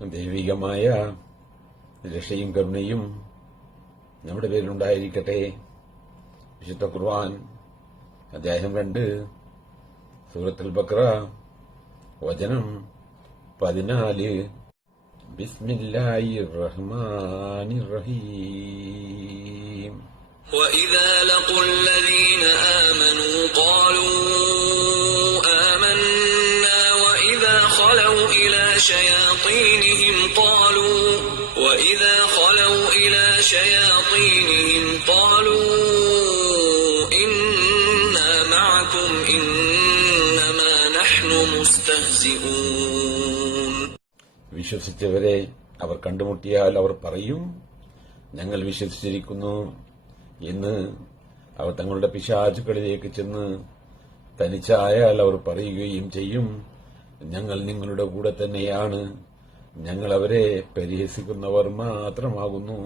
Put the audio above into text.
ദൈവികമായ രക്ഷയും കരുണയും നമ്മുടെ പേരിലുണ്ടായിരിക്കട്ടെ. വിശുദ്ധ ഖുർആൻ അധ്യായം 2 സൂറത്തുൽ ബഖറ വചനം 14. ബിസ്മില്ലാഹിർ റഹ്മാനിർ റഹീം. وَإِذَا لَقُوا الَّذِينَ آمَنُوا قَالُوا آمَنَّا وَإِذَا خَلَوْا إِلَى شَيَاطِينِهِمْ قَالُوا إِنَّا مَعَكُمْ إِنَّمَا نَحْنُ مُسْتَهْزِئُونَ. വിശ്വസിച്ചവരെ അവർ കണ്ടുമുട്ടിയാൽ അവർ പറയും, ഞങ്ങൾ വിശ്വസിച്ചിരിക്കുന്നു എന്ന്. അവർ തങ്ങളുടെ പിശാചുക്കളിലേക്ക് ചെന്ന് തനിച്ചായാൽ അവർ പറയുകയും ചെയ്യും, ഞങ്ങൾ നിങ്ങളുടെ കൂടെ തന്നെയാണ്, ഞങ്ങൾ അവരെ പരിഹസിക്കുന്നവർ മാത്രമാകുന്നു.